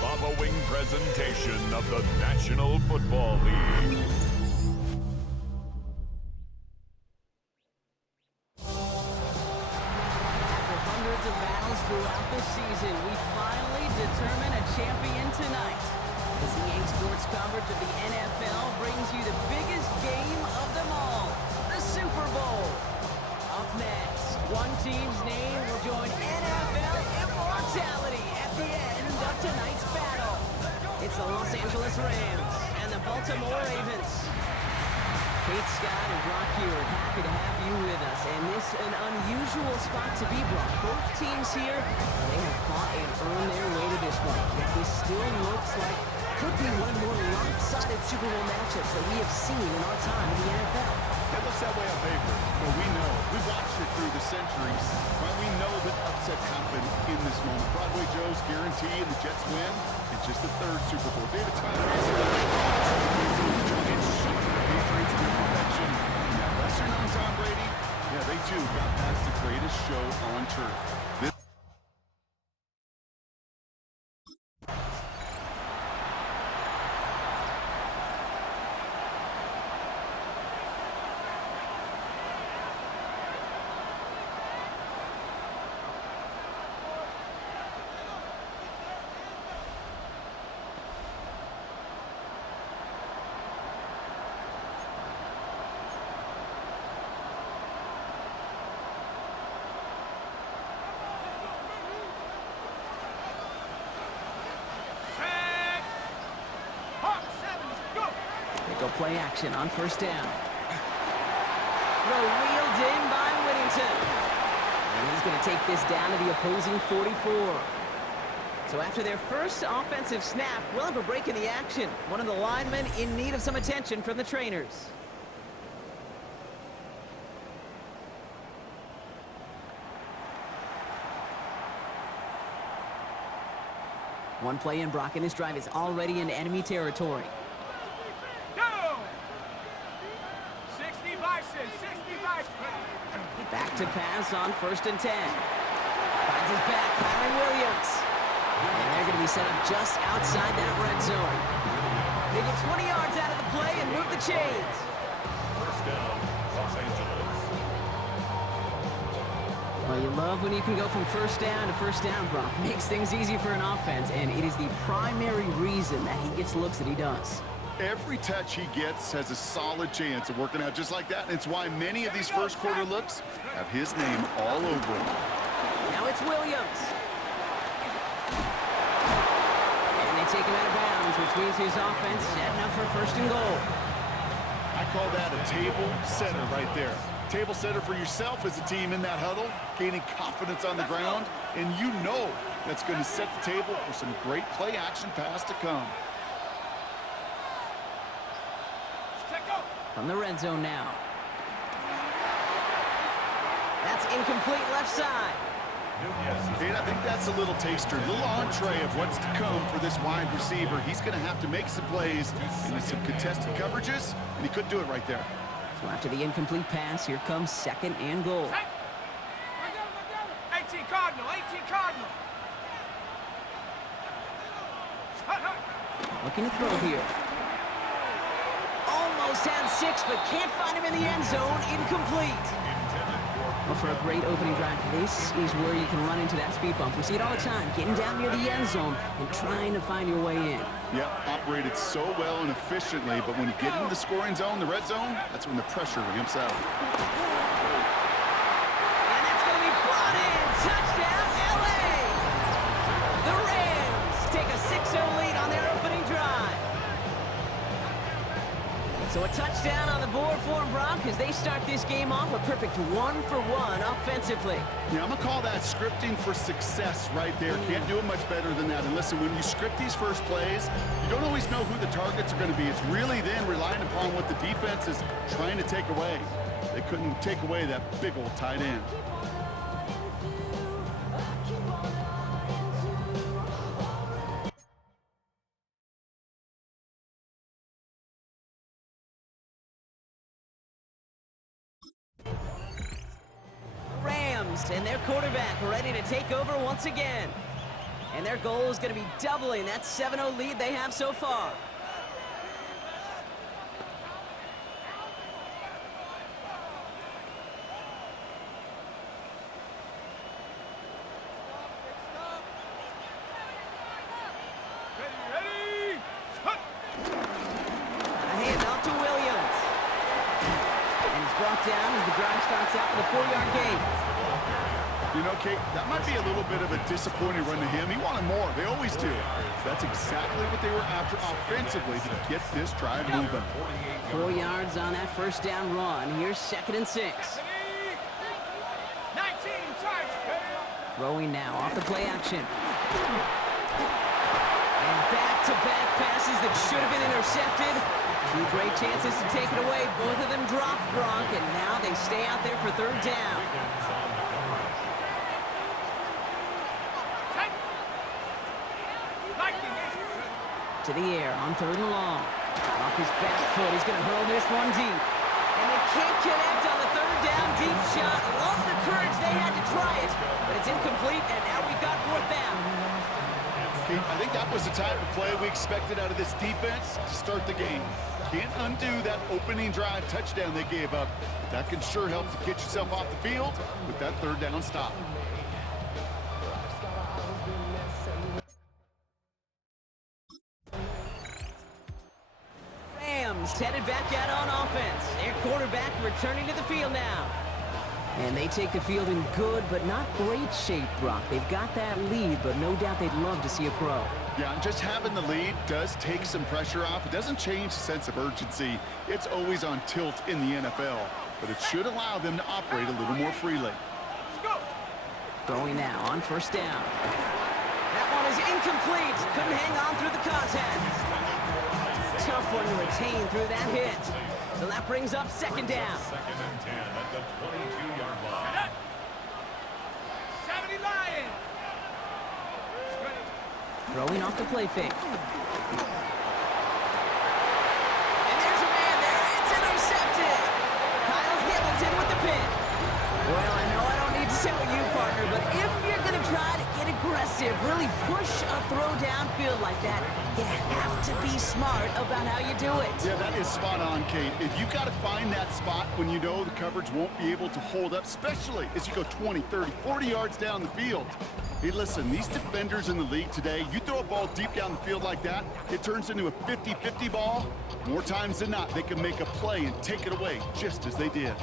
following presentation of the National Football League. After hundreds of battles throughout the season, we finally determine a champion tonight. As EA Sports coverage of the NFL brings you the biggest game of them all, the Super Bowl. Up next, one team's name will join NFL immortality at the end of tonight's battle. It's the Los Angeles Rams and the Baltimore Ravens. Kate Scott and Brock Hewitt, happy to have you with us. And this is an unusual spot to be, Brock. Both teams here, they have fought and earned their way to this one. Yet this still looks like could be one of the more lopsided Super Bowl matchups that we have seen in our time in the NFL. It looks that way on paper, but we know. We've watched it through the centuries. Right? We know that upsets happen in this moment. Broadway Joe's guarantee and the Jets win. It's just the third Super Bowl. David Tyler is Giants shook the Patriots into perfection. And that lesser-known Tom Brady, yeah, they too got past the greatest show on turf. Go play action on first down. Throw wheeled in by Whittington. And he's going to take this down to the opposing 44. So after their first offensive snap, we'll have a break in the action. One of the linemen in need of some attention from the trainers. One play in, Brock, and this drive is already in enemy territory. Back to pass on first and 10. Finds his back, Kyron Williams. And they're going to be set up just outside that red zone. They get 20 yards out of the play and move the chains. First down, Los Angeles. Well, you love when you can go from first down to first down, Brock. Makes things easy for an offense, and it is the primary reason that he gets looks that he does. Every touch he gets has a solid chance of working out just like that, and it's why many of these first quarter looks have his name all over them. Now it's Williams. And they take him out of bounds, which means his offense setting up for first and goal. I call that a table setter right there. Table setter for yourself as a team in that huddle, gaining confidence on the ground, and you know that's going to set the table for some great play action pass to come. From the red zone now. That's incomplete left side. Kate, I think that's a little taster, a little entree of what's to come for this wide receiver. He's going to have to make some plays into some contested coverages, and he couldn't do it right there. So after the incomplete pass, here comes second and goal. 18 Cardinal, 18 Cardinal. Looking to throw here. Almost had 6, but can't find him in the end zone. Incomplete. Well, for a great opening drive, this is where you can run into that speed bump. We see it all the time, getting down near the end zone and trying to find your way in. Yep, operated so well and efficiently, but when you get into the scoring zone, the red zone, that's when the pressure ramps out. And that's going to be brought in. Touchdown, LA! The Rams take a 6-0 lead on their opening drive. So a touchdown on the board for them, Brock, as they start this game off a perfect 1-for-1 offensively. Yeah, I'm going to call that scripting for success right there. Can't do it much better than that. And listen, when you script these first plays, you don't always know who the targets are going to be. It's really then relying upon what the defense is trying to take away. They couldn't take away that big old tight end. And their quarterback ready to take over once again. And their goal is going to be doubling that 7-0 lead they have so far. Down as the drive starts out with a 4-yard gain. You know, Kate, that might be a little bit of a disappointing run to him. He wanted more. They always do. That's exactly what they were after offensively to get this drive moving. 4 yards on that first down run. Here's 2nd and 6. 19 charge. Throwing now off the play action. And back-to-back passes that should have been intercepted. 2 great chances to take it away. Both of them dropped, Gronk, and now they stay out there for 3rd down. To the air on 3rd and long. Off his back foot, he's going to hurl this one deep. And they can't connect on the 3rd down deep shot. Love the courage they had to try it, but it's incomplete, and now we've got 4th down. I think that was the type of play we expected out of this defense to start the game. Can't undo that opening drive touchdown they gave up. But that can sure help to get yourself off the field with that 3rd down stop. Rams headed back out on offense. Their quarterback returning to the field now. And they take the field in good but not great shape, Brock. They've got that lead, but no doubt they'd love to see it grow. Yeah, just having the lead does take some pressure off. It doesn't change the sense of urgency. It's always on tilt in the NFL, but it should allow them to operate a little more freely. Throwing now on 1st down. That one is incomplete. Couldn't hang on through the contact. Tough one to retain through that hit. So that brings up 2nd down. 2nd and 10 at the 22-yard line. 70 Lions. Throwing off the play fake. And there's a man there. It's intercepted. Kyle Hamilton with the pick. Well, I know I don't need to tell you, partner, but if you're going to try to get aggressive, really push a throw downfield like that, you have to be smart about how you do it. Yeah, that is spot on, Kate. If you've got to find that spot when you know the coverage won't be able to hold up, especially as you go 20, 30, 40 yards down the field. Hey, listen, these defenders in the league today, you throw a ball deep down the field like that, it turns into a 50-50 ball. More times than not, they can make a play and take it away, just as they did.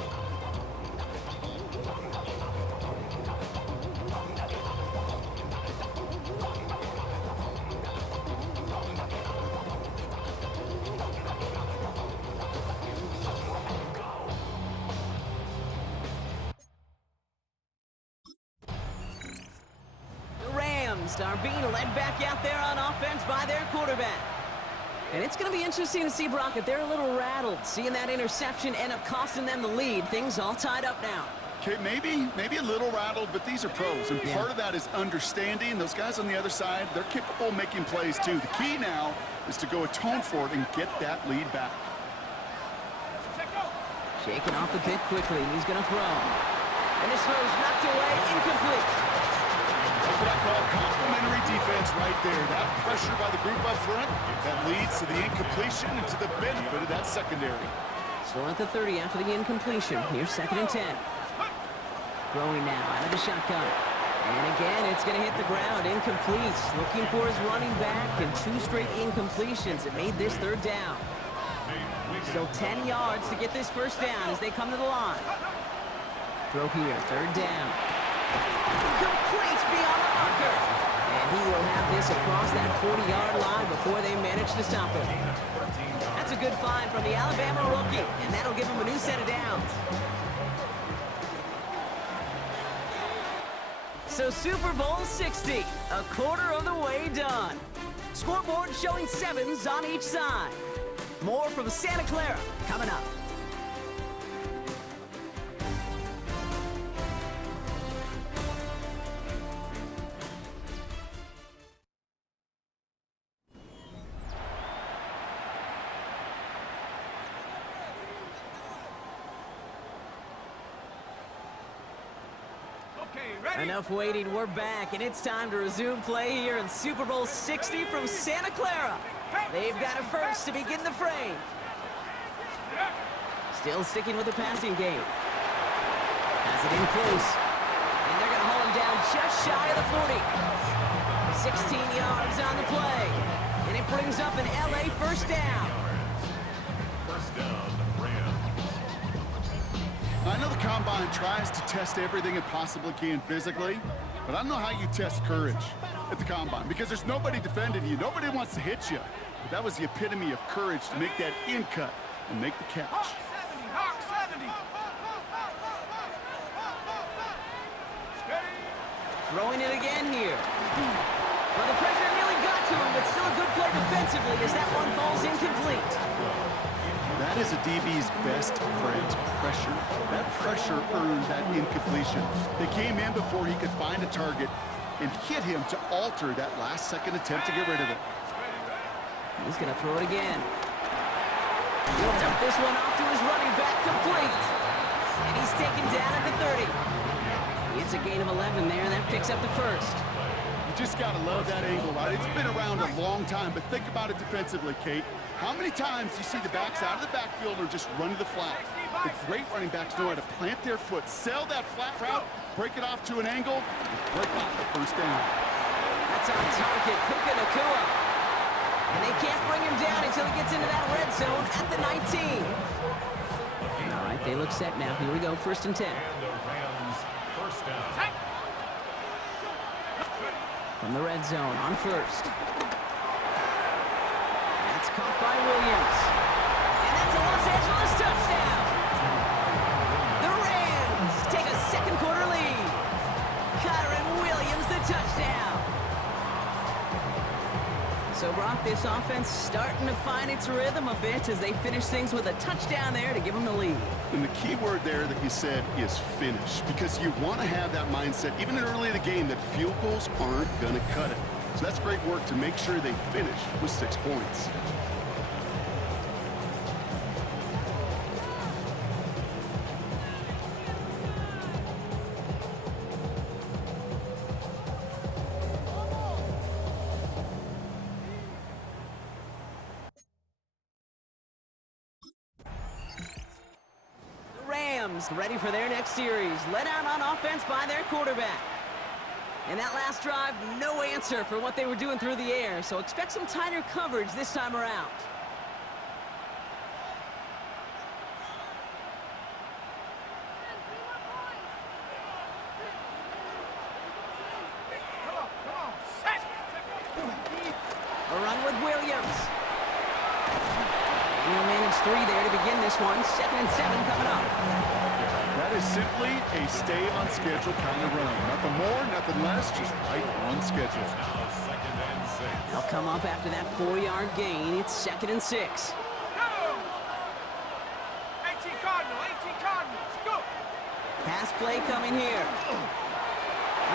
Are being led back out there on offense by their quarterback. And it's going to be interesting to see, Brock, if they're a little rattled, seeing that interception end up costing them the lead. Things all tied up now. Okay, maybe a little rattled, but these are pros, and part of that is understanding. Those guys on the other side, they're capable of making plays too. The key now is to go atone for it and get that lead back. Shaking off the pick quickly. He's going to throw. And this throw's knocked away, incomplete. That's what I call complimentary defense right there. That pressure by the group up front, that leads to the incompletion and to the benefit of that secondary. Still at the 30 after the incompletion. Here's 2nd and 10. Throwing now out of the shotgun. And again, it's going to hit the ground. Incomplete. Looking for his running back, and 2 straight incompletions. It made this 3rd down. Still 10 yards to get this 1st down as they come to the line. Throw here, 3rd down. Complete beyond the marker. And he will have this across that 40-yard line before they manage to stop him. That's a good find from the Alabama rookie, and that'll give him a new set of downs. So Super Bowl 60, a quarter of the way done. Scoreboard showing 7s on each side. More from Santa Clara coming up. Okay, ready? Enough waiting, we're back, and it's time to resume play here in Super Bowl 60 from Santa Clara. They've got it first to begin the fray. Still sticking with the passing game. Has it in close. And they're going to haul him down just shy of the 40. 16 yards on the play. And it brings up an LA first down. First down, Rams. I know the Combine tries to test everything it possibly can physically, but I don't know how you test courage at the Combine because there's nobody defending you. Nobody wants to hit you. But that was the epitome of courage to make that in cut and make the catch. Hawk 70, Hawk 70. Throwing it again here. Well, the pressure nearly got to him, but still a good play defensively as that one falls incomplete. That is a DB's best friend, pressure. That pressure earned that incompletion. They came in before he could find a target and hit him to alter that last-second attempt to get rid of it. He's going to throw it again. He'll dump this one off to his running back, complete. And he's taken down at the 30. It's a gain of 11 there, and that picks up the first. You just got to love that angle, right? It's been around a long time, but think about it defensively, Kate. How many times do you see the backs out of the backfield or just run to the flat? The great running backs know how to plant their foot, sell that flat route, break it off to an angle, and break off the first down. That's on target, Puka Nacua. And they can't bring him down until he gets into that red zone at the 19. All right, they look set now. Here we go, 1st and 10. And the Rams, first down. From the red zone on 1st. That's caught by Williams. And that's a Los Angeles touchdown. The Rams take a second quarter lead. Kyron Williams, the touchdown. So, Brock, this offense starting to find its rhythm a bit as they finish things with a touchdown there to give them the lead. And the key word there that you said is finish, because you want to have that mindset, even early in the game, that field goals aren't going to cut it. So that's great work to make sure they finish with 6 points. Ready for their next series, led out on offense by their quarterback. And that last drive, no answer for what they were doing through the air, so expect some tighter coverage this time around. A run with Williams. And he'll manage 3 there to begin this one. 2nd and 7 coming up. That is simply a stay-on-schedule kind of run. Nothing more, nothing less, just right on schedule. Now second and 6. They'll come up after that 4-yard gain. It's 2nd and 6. Go! 18 Cardinals, go! Pass play coming here.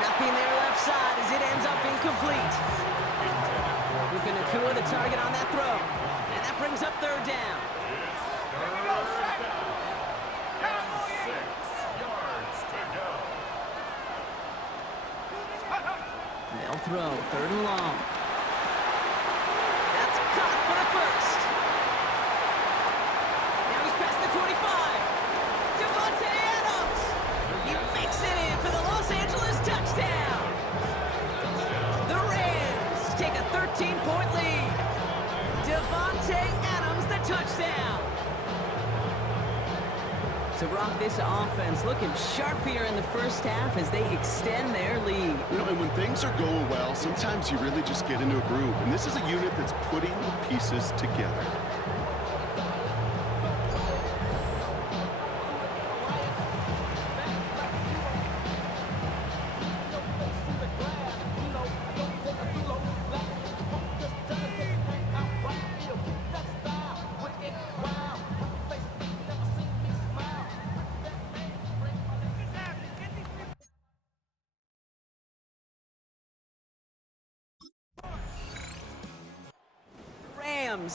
Nothing there left side as it ends up incomplete. Puka Nacua the target on that throw. And that brings up 3rd down. They'll throw 3rd and long. That's caught for the first. Now he's past the 25. Devontae Adams. He makes it in for the Los Angeles touchdown. The Rams take a 13-point lead. Devontae Adams the touchdown. So, Brock, this offense looking sharp here in the first half as they extend their lead. You know, and when things are going well, sometimes you really just get into a groove. And this is a unit that's putting the pieces together.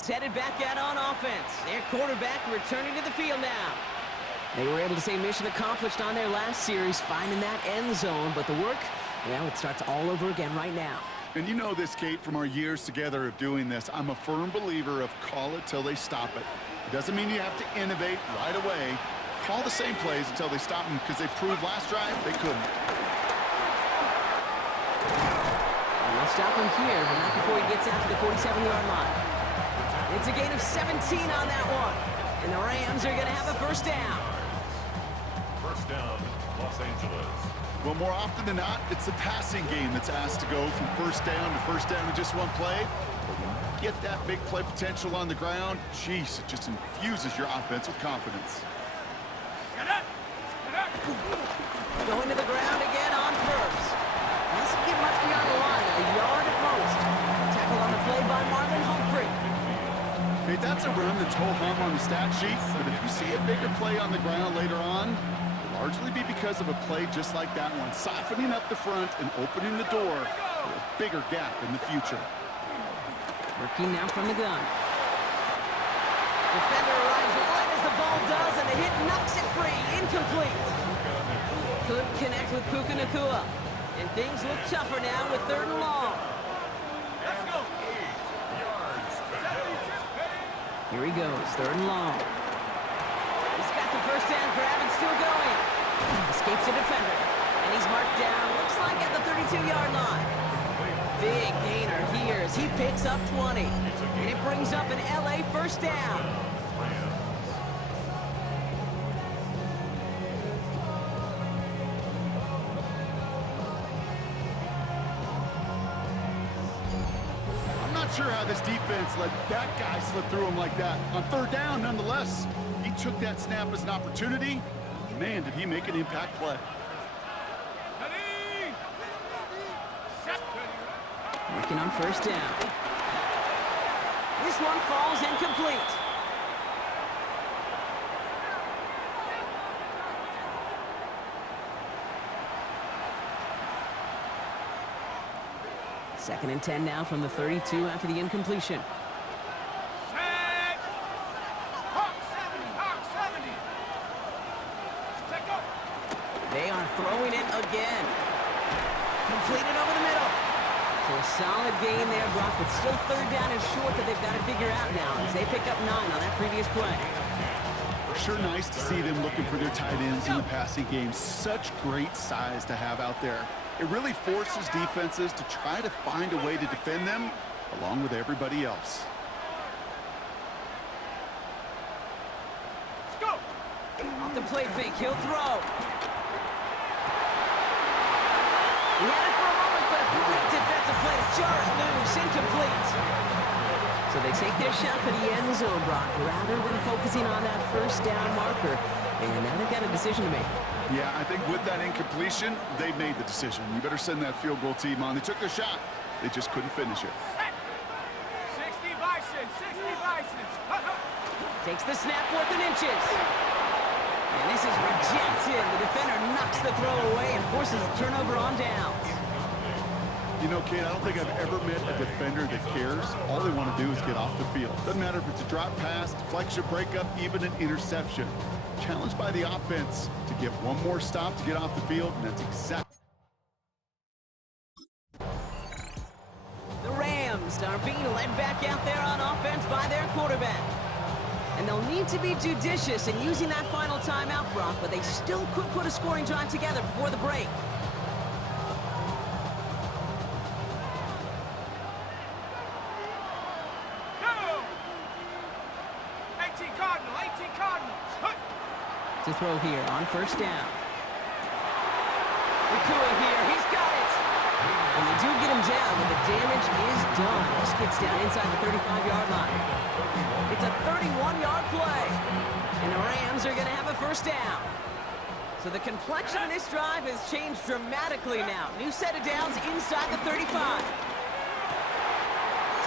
Headed back out on offense. Their quarterback returning to the field now. They were able to say mission accomplished on their last series, finding that end zone, but the work, well, it starts all over again right now. And you know this, Kate, from our years together of doing this. I'm a firm believer of call it till they stop it. It doesn't mean you have to innovate right away. Call the same plays until they stop them, because they proved last drive they couldn't. And they'll stop him here, but not before he gets out to the 47-yard line. It's a gain of 17 on that one. And the Rams are going to have a first down. First down, Los Angeles. Well, more often than not, it's the passing game that's asked to go from first down in just one play. But when you get that big play potential on the ground, geez, it just infuses your offense with confidence. Going to the ground again on first. Doesn't get much beyond the line, a yard at most. Tackle on the play by Marlon Humphrey. Okay, that's a run that's ho-hum on the stat sheet, but if you see a bigger play on the ground later on, it'll largely be because of a play just like that one, softening up the front and opening the door for a bigger gap in the future. Working now from the gun. Defender arrives right as the ball does, and the hit knocks it free. Incomplete. Couldn't connect with Puka Nacua. And things look tougher now with 3rd and long. Let's go. Here he goes, 3rd and long. He's got the first down grab and still going. Escapes a defender. And he's marked down, looks like at the 32-yard line. Big gainer here as he picks up 20. And it brings up an LA first down. I'm not sure how this defense let that guy slip through him like that. On 3rd down, nonetheless, he took that snap as an opportunity. Man, did he make an impact play. Ready. Set. Working on first down. This one falls incomplete. Second and 10 now from the 32 after the incompletion. Set. Hawk 70. Hawk 70. Set go. They are throwing it again. Completed over the middle. So a solid gain there, Brock, but still 3rd down and short that they've got to figure out now as they pick up 9 on that previous play. Sure nice to see them looking for their tight ends in the passing game. Such great size to have out there. It really forces defenses to try to find a way to defend them along with everybody else. Let's go. Off the play fake, he'll throw. He had it for a moment, but a great defensive play to jar it loose, incomplete. So they take their shot for the end zone, Brock, rather than focusing on that first down marker. And now they've got a decision to make. Yeah, I think with that incompletion, they've made the decision. You better send that field goal team on. They took their shot. They just couldn't finish it. Set. 60 Bison. 60 Bison. Hut, hut. Takes the snap 4th and inches. And this is rejected. The defender knocks the throw away and forces a turnover on downs. You know, Kate, I don't think I've ever met a defender that cares. All they want to do is get off the field. Doesn't matter if it's a drop pass, deflection, breakup, even an interception. Challenged by the offense to get one more stop to get off the field, and that's exactly. The Rams are being led back out there on offense by their quarterback. And they'll need to be judicious in using that final timeout, Brock, but they still could put a scoring drive together before the break. Go. 18 Cardinal. 18 Cardinal. Hut. To throw here on first down. Nacua here, he's got it! And they do get him down, but the damage is done. This gets down inside the 35-yard line. It's a 31-yard play. And the Rams are going to have a first down. So the complexion of this drive has changed dramatically now. New set of downs inside the 35.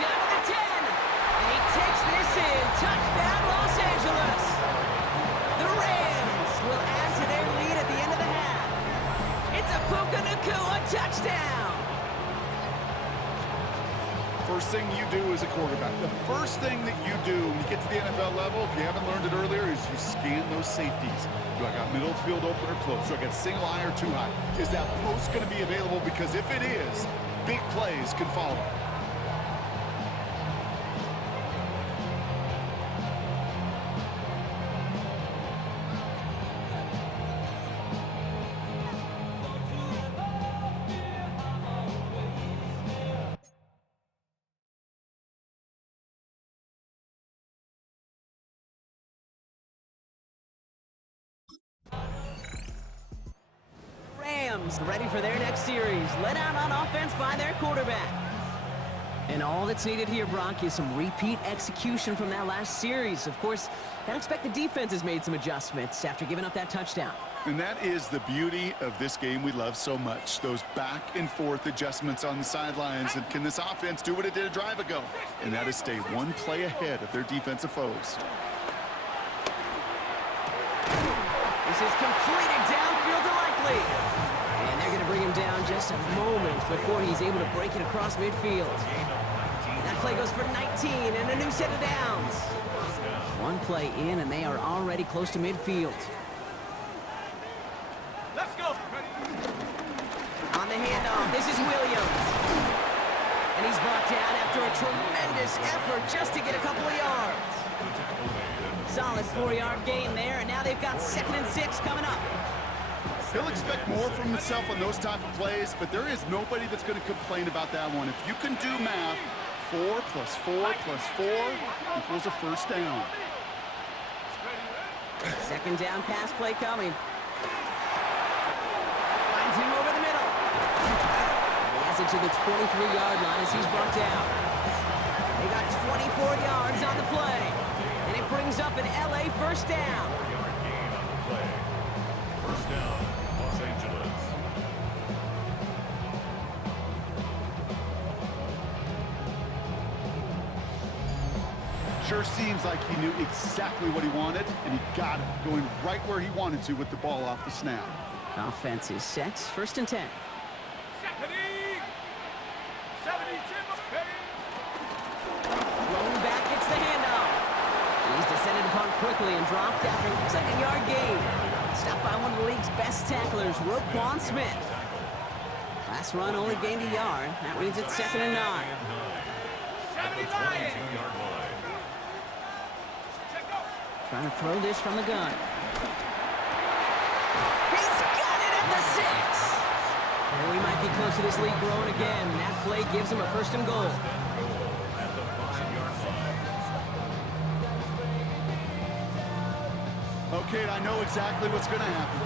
Down to the 10. And he takes this in. Touchdown, Los Angeles. The Rams will add to their lead at the end of the half. It's a Puka Nacua touchdown. first thing you do as a quarterback. The first thing that you do when you get to the NFL level, if you haven't learned it earlier, is you scan those safeties. Do I got middle field open or close? Do I got single high or too high? Is that post going to be available? Because if it is, big plays can follow. Ready for their next series, led out on offense by their quarterback. And all that's needed here, Brock, is some repeat execution from that last series. Of course, I expect the defense has made some adjustments after giving up that touchdown. And that is the beauty of this game we love so much, those back and forth adjustments on the sidelines. And can this offense do what it did a drive ago? And that is stay one play ahead of their defensive foes. This is completed downfield to Likely. And they're going to bring him down just a moment before he's able to break it across midfield. That play goes for 19 and a new set of downs. One play in and they are already close to midfield. Let's go. On the handoff, this is Williams. And he's brought down after a tremendous effort just to get a couple of yards. Solid 4-yard gain there, and now they've got 2nd and 6 coming up. He'll expect more from himself on those type of plays, but there is nobody that's going to complain about that one. If you can do math, 4 plus 4 plus 4 equals a first down. 2nd down pass play coming. Finds him over the middle. And he has it to the 23-yard line as he's brought down. They got 24 yards on the play. And it brings up an LA first down. First down, Los Angeles. Sure seems like he knew exactly what he wanted, and he got it, going right where he wanted to with the ball off the snap. Offense is set. 1st and 10. 72. Rolling back gets the handoff. He's descended upon quickly and dropped after a 2nd-yard gain. Stopped by one of the league's best tacklers, Roquan Smith. Last run only gained a yard. That means it's 2nd and 9. 79. Trying to throw this from the gun. He's got it at the 6. And we might be close to this lead growing again. That play gives him a 1st and goal. Okay, I know exactly what's going to happen.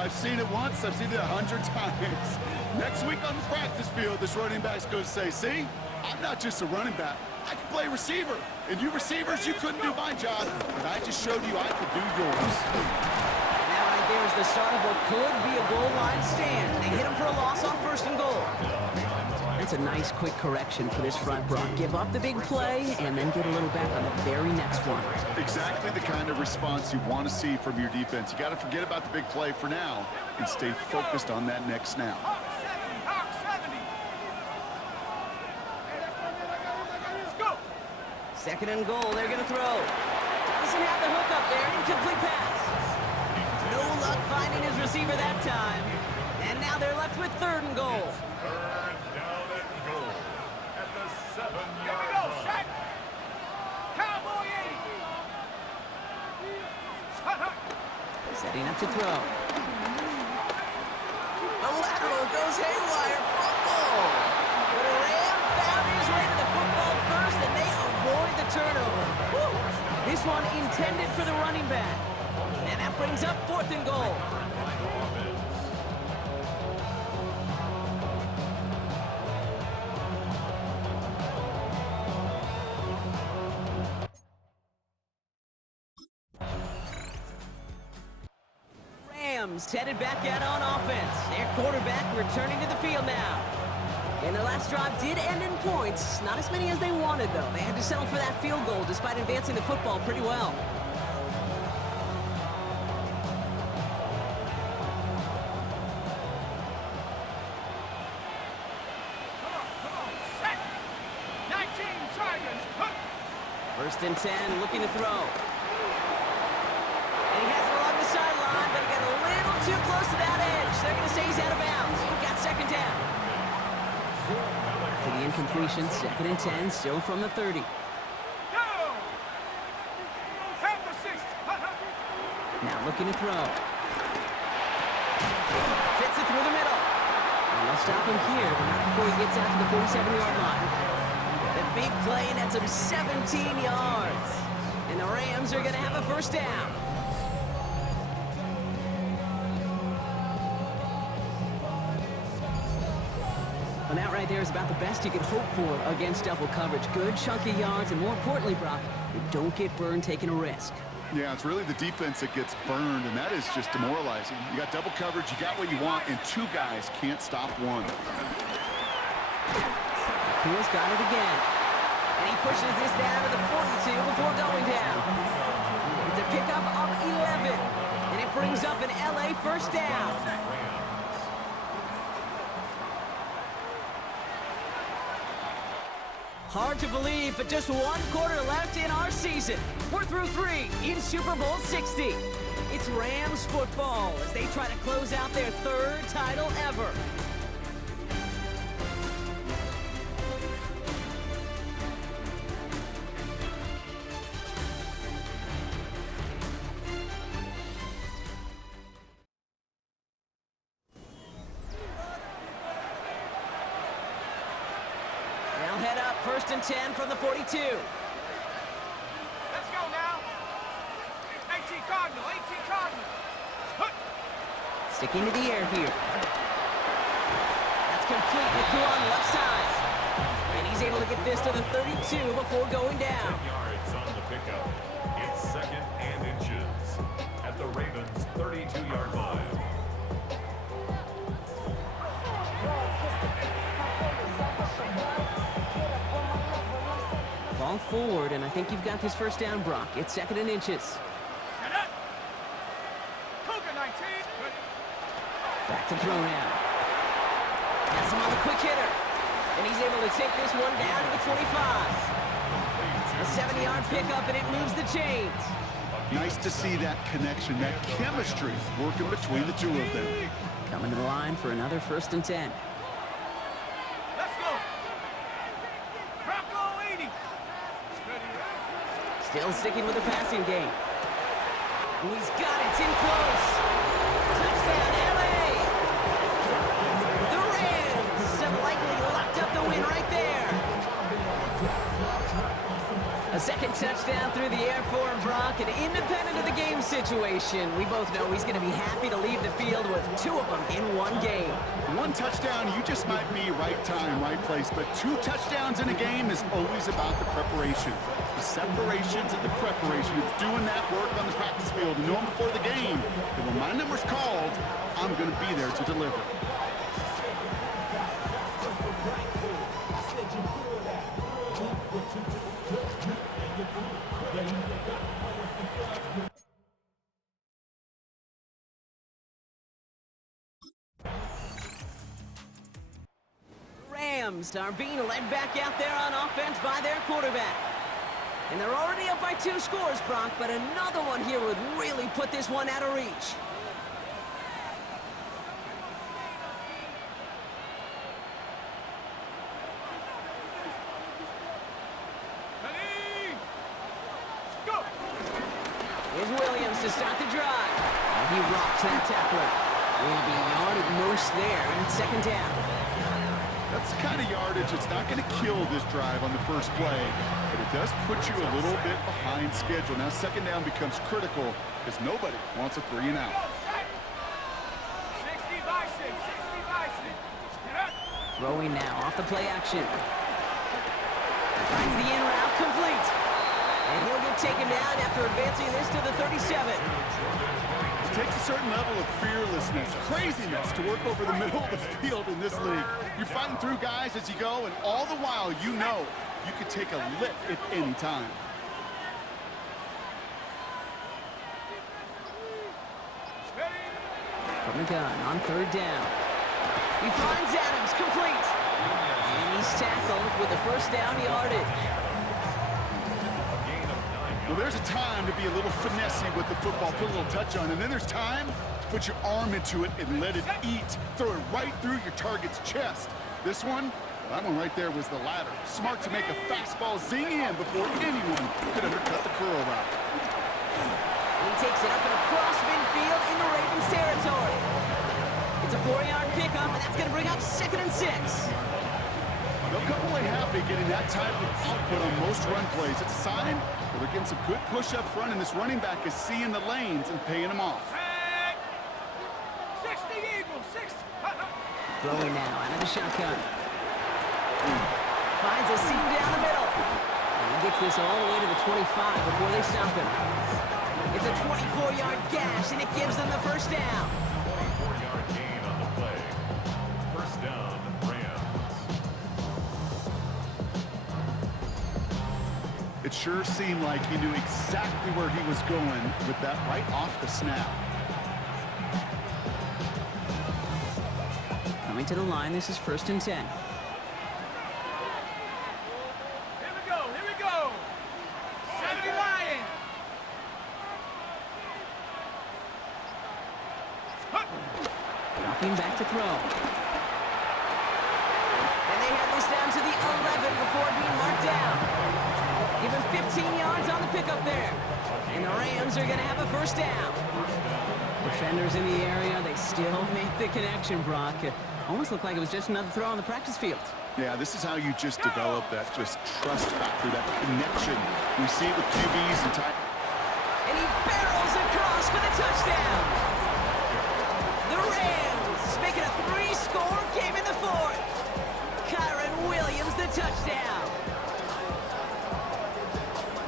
I've seen it once, I've seen it 100 times. Next week on the practice field, this running back's going to say, see, I'm not just a running back. I can play receiver. And you receivers, you couldn't do my job, but I just showed you I could do yours. Now right there is the start of what could be a goal line stand. They hit him for a loss on 1st and goal. That's a nice quick correction for this front, Brock. Give up the big play and then get a little back on the very next one. Exactly the kind of response you want to see from your defense. You got to forget about the big play for now and stay focused on that next snap. Hawk 70. Let's go. 2nd and goal, they're going to throw. Doesn't have the hook up there, incomplete pass. No luck finding his receiver that time. And now they're left with 3rd and goal. Third down and goal at the 7-yard Here we go. line. Set. Cowboy 80. Hut, hut. Setting up to throw. The lateral goes haywire. Fumble. But Ram found his way to the football first, and they avoid the turnover. Woo. This one intended for the running back. And that brings up 4th and goal. Rams headed back out on offense. Their quarterback returning to the field now. And the last drive did end in points. Not as many as they wanted, though. They had to settle for that field goal despite advancing the football pretty well. First and 10, looking to throw. And he has it along the sideline, but he got a little too close to that edge. They're going to say he's out of bounds. We've got second down. After the incompletion, second and 10, still from the 30. Now looking to throw. Fits it through the middle. And they'll stop him here, but not before he gets out to the 47-yard line. The big play, and that's him 17 yards. And the Rams are going to have a first down. Well, that right there is about the best you can hope for against double coverage. Good chunky yards, and more importantly, Brock, you don't get burned taking a risk. Yeah, it's really the defense that gets burned, and that is just demoralizing. You got double coverage, you got what you want, and two guys can't stop one. Cool's got it again. And he pushes this down to the 42 before going down. It's a pickup of 11, and it brings up an LA first down. Hard to believe, but just one quarter left in our season. We're through 3 in Super Bowl 60. It's Rams football as they try to close out their 3rd title ever. They'll head up first and 10 from the 42. Let's go now. 18 Cardinal, 18 Cardinal. Sticking to the air here. That's complete. McCool on the left side. And he's able to get this to the 32 before going down. 10 yards on the pickup. It's 2nd and inches at the Ravens' 32-yard line. Ball forward, and I think you've got this first down, Brock. It's 2nd and inches. Cougar 19. Back to throw now. Has him on the quick hitter. And he's able to take this one down to the 25. A 70-yard pickup, and it moves the chains. Nice to see that connection, that chemistry working between the two of them. Coming to the line for another first and 10. Let's go. Bronco 80. Still sticking with the passing game. Oh, he's got it. It's in close. Touchdown, LA! The Rams have likely locked up the win right there. A second touchdown through the air for him, Brock, and independent of the game situation, we both know he's going to be happy to leave the field with 2 of them in one game. One touchdown, you just might be right time, right place, but 2 touchdowns in a game is always about the preparation. The separations and the preparation. It's doing that work on the practice field and knowing before the game that when my number's called, I'm going to be there to deliver. Rams are being led back out there on offense by their quarterback. And they're already up by 2 scores, Brock, but another one here would really put this one out of reach. Ready? Go. Here's Williams to start the drive. And he rocks that tackler. Will be a yard at most there, and it's 2nd down. That's the kind of yardage that's not going to kill this drive on the first play, but it does put you a little bit behind schedule. Now 2nd down becomes critical because nobody wants a 3 and out. 60 Bison, 60 Bison. Throwing now off the play action. Finds the in route complete. And he'll get taken down after advancing this to the 37. It takes a certain level of fearlessness, craziness to work over the middle of the field in this league. You're fighting through guys as you go, and all the while you know you could take a lift at any time. From the gun on 3rd down. He finds Adams complete. And he's tackled with the first down yardage. A gain Well, there's a time to be a little finessey with the football, put a little touch on, and then there's time to put your arm into it and let it eat. Throw it right through your target's chest. This one, that one right there was the latter. Smart to make a fastball zing in before anyone could undercut the curl route. He takes it up and across midfield in the Ravens territory. It's a 4-yard pickup, and that's going to bring up 2nd and 6. They'll come away happy getting that type of output on most run plays. It's a sign that they're getting some good push up front, and this running back is seeing the lanes and paying them off. 60 Eagles, 60. Throwing now out of the shotgun. Finds a seam down the middle. And he gets this all the way to the 25 before they stop him. It's a 24-yard gash, and it gives them the first down. 24-yard gain on the play. First down, Rams. It sure seemed like he knew exactly where he was going with that right off the snap. Coming to the line, this is 1st and 10. Here we go, here we go. 70 Lions. Dropping back to throw. And they have this down to the 11 before being marked down. Give him 15 yards on the pickup there. And the Rams are going to have a first down. Defenders in the area, they still make the connection, Brock. It almost looked like it was just another throw on the practice field. Yeah, this is how you just develop that just trust factor, that connection. We see it with QBs and tight. And he barrels across for the touchdown. The Rams making a 3-score game in the 4th. Kyron Williams, the touchdown.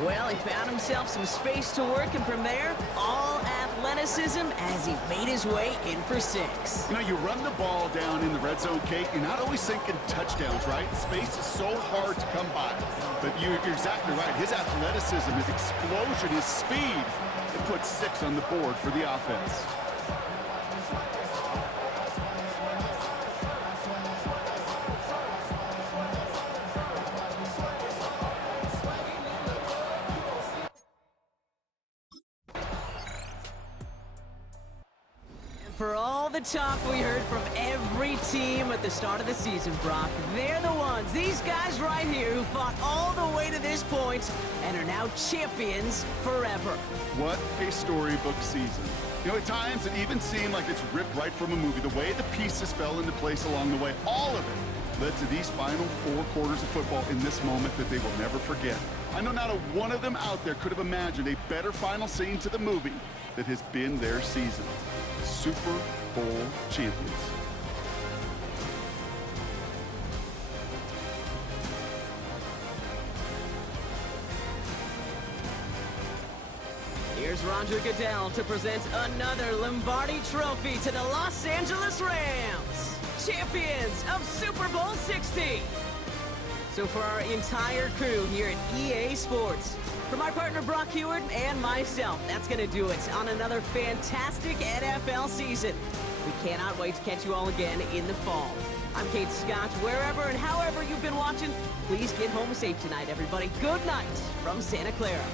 Well, he found himself some space to work, and from there, all athleticism as he made his way in for 6. You know, you run the ball down in the red zone, Kate, you're not always thinking touchdowns, right? Space is so hard to come by. But you're exactly right. His athleticism, his explosion, his speed, it puts 6 on the board for the offense. For all the talk we heard from every team at the start of the season, Brock, they're the ones, these guys right here, who fought all the way to this point and are now champions forever. What a storybook season. You know, at times it even seemed like it's ripped right from a movie. The way the pieces fell into place along the way, all of it led to these final 4 quarters of football in this moment that they will never forget. I know not a one of them out there could have imagined a better final scene to the movie that has been their season. Super Bowl champions. Here's Roger Goodell to present another Lombardi Trophy to the Los Angeles Rams, champions of Super Bowl 60. So for our entire crew here at EA Sports, for my partner Brock Heward and myself, that's going to do it on another fantastic NFL season. We cannot wait to catch you all again in the fall. I'm Kate Scott. Wherever and however you've been watching, please get home safe tonight, everybody. Good night from Santa Clara.